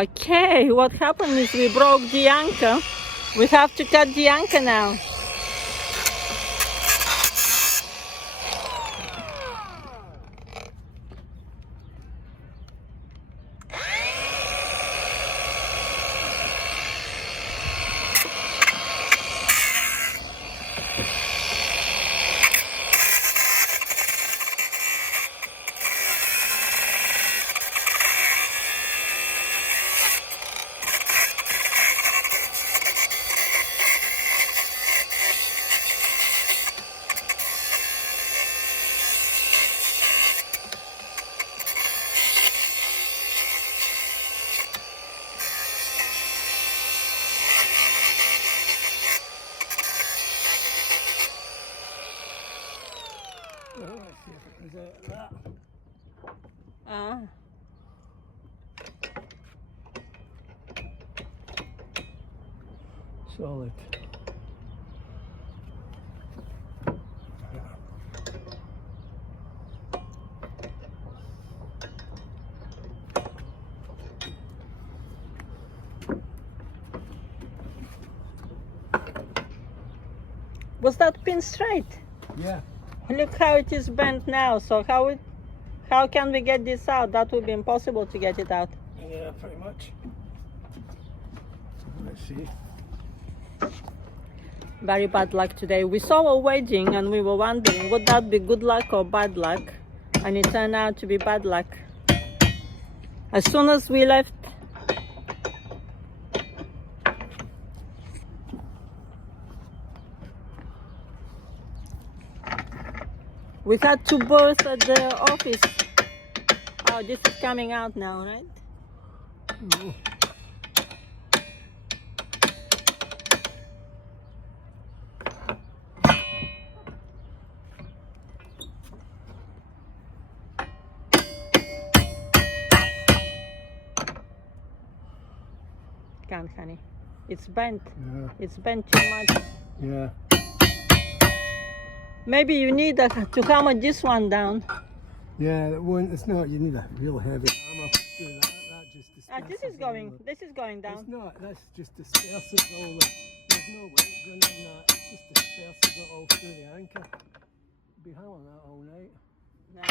Okay, what happened is we broke the anchor. We have to cut the anchor now. Ah. Solid. Was that pin straight? Yeah. Look how it is bent now. So how can we get this out? That would be impossible to get it out. Yeah, pretty much. Let's see. Very bad luck today. We saw a wedding and we were wondering would that be good luck or bad luck, and it turned out to be bad luck. As soon as we left, we had to berth at the office. Oh, this is coming out now, right? Mm. Can't, honey. It's bent. Yeah. It's bent too much. Yeah. Maybe you need to hammer this one down. Yeah, that one. It's not. You need a real heavy hammer to do that. That just disperses This is all going. the- This is going down. It's not. That's just disperses all the. There's no weight going in that. It just disperses it all through the anchor. Be hammering that all night. No.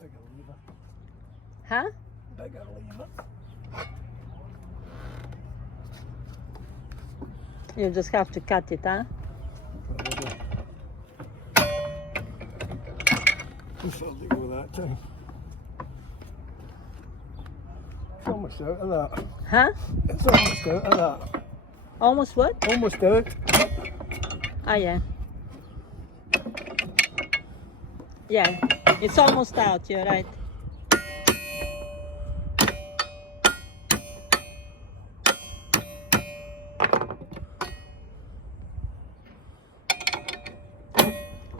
Bigger lever. Huh? Bigger lever. You just have to cut it, huh? Probably. Prefer to go that time. It's almost out of that. Huh? It's almost out of that. Almost what? Almost out. Oh, yeah. Yeah, it's almost out, you're right.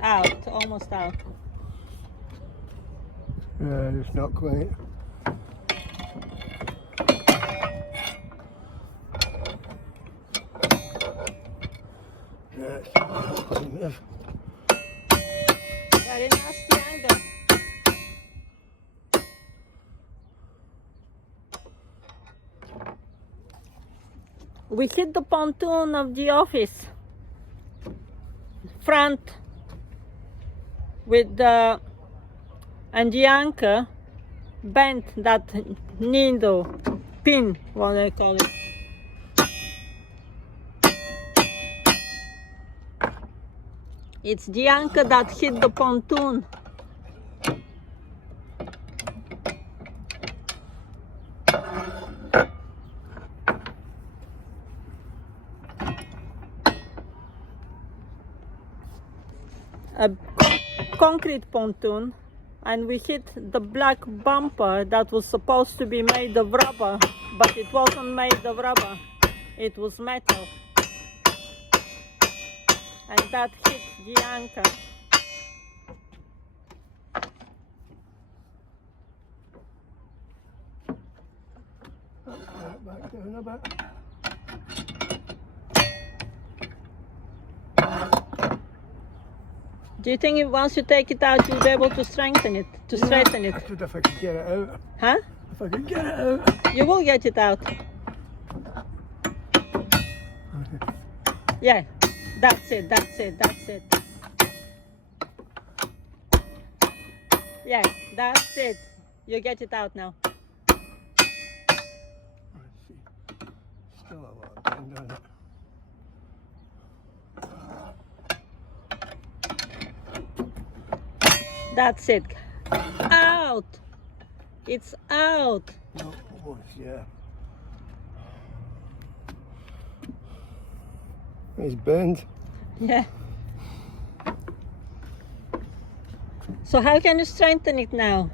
Out, almost out. Yeah, it's not quite. Yeah, it's not quite enough. Very nasty angle. We hit the pontoon of the office front with the and the anchor bent that needle pin, what do I call it. It's the anchor that hit the pontoon. A concrete pontoon, and we hit the black bumper that was supposed to be made of rubber, but it wasn't made of rubber, it was metal, and that hit the anchor. Back down a bit. Do you think if once you take it out, you'll be able to strengthen it, to straighten it? I could if I could get it out. Huh? If I could get it out. You will get it out. Yeah, that's it, that's it, that's it. Yeah, that's it. You get it out now. Let's see. Still a lot of bend on it. That's it. Out. It's out. No, almost, yeah. Nice bend. Yeah. So how can you strengthen it now?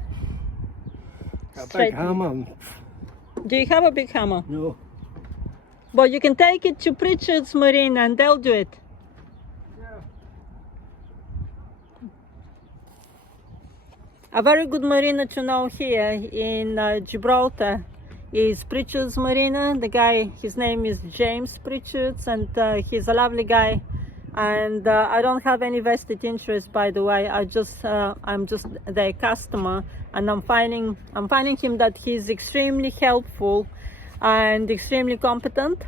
A big Straighten it. hammer. Do you have a big hammer? No. But you can take it to Pritchard's Marina and they'll do it. Yeah. A very good marina to know here in Gibraltar is Pritchard's Marina. The guy, his name is James Pritchards, and he's a lovely guy. And I don't have any vested interest, by the way. I'm just their customer, and I'm finding him that he's extremely helpful and extremely competent.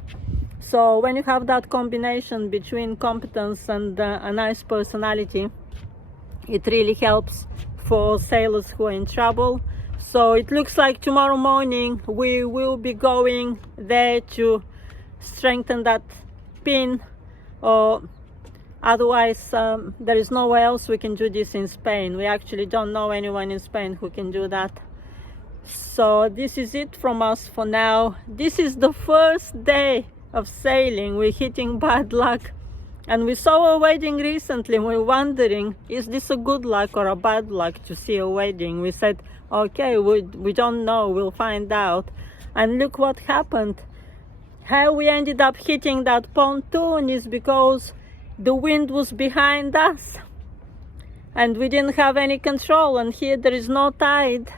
So when you have that combination between competence and a nice personality, it really helps for sailors who are in trouble. So it looks like tomorrow morning we will be going there to strengthen that pin, or otherwise there is nowhere else we can do this in Spain. We actually don't know anyone in Spain who can do that. So this is it from us for now. This is the first day of sailing. We're hitting bad luck. And we saw a wedding recently, and we're wondering, is this a good luck or a bad luck to see a wedding? We said, okay, we don't know, we'll find out. And look what happened. How we ended up hitting that pontoon is because the wind was behind us. And we didn't have any control, and here there is no tide.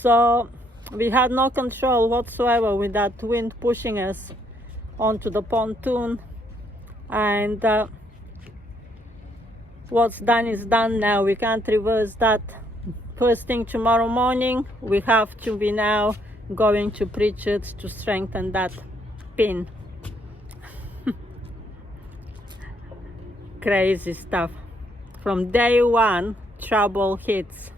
So we had no control whatsoever with that wind pushing us onto the pontoon. And what's done is done now. We can't reverse that. First thing tomorrow morning, we have to be now going to Pritchard's to strengthen that pin. Crazy stuff. From day one, trouble hits.